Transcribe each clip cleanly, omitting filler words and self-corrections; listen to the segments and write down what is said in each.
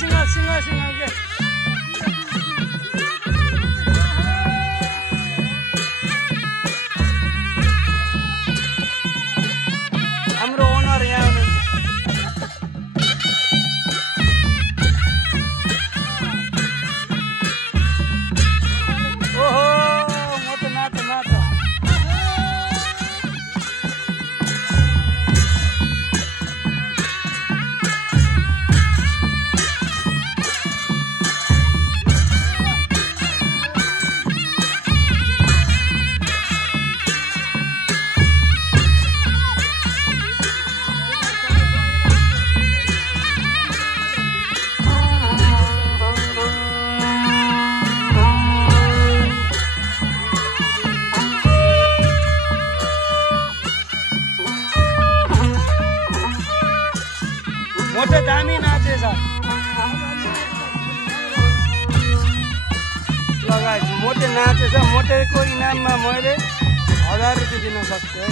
single के हाम्रो owner यहाँ ओहो मोटो नाचो नाचो मोटे दामी नाचेछ लगाएछु मोटे नाचेछ मोटेको इनाममा मैले 1000 रुपियाँ दिन सक्छु है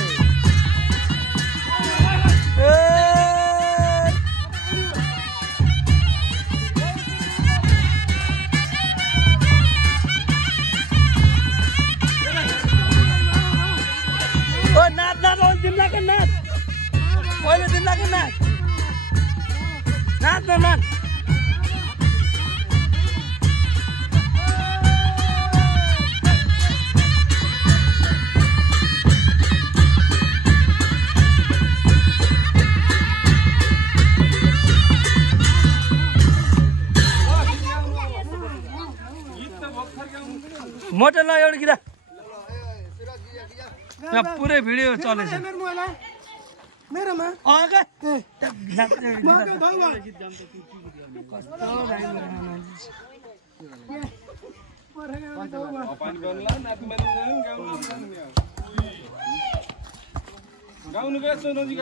ओ नाच नाच तिमीलाई के नाच पहिले तिमीलाई के नाच नाच नाच मोटो ल एउटा गीत यहाँ पुरै भिडियो चलेछ मेरोमा आगा गाउनु गएछ नजिक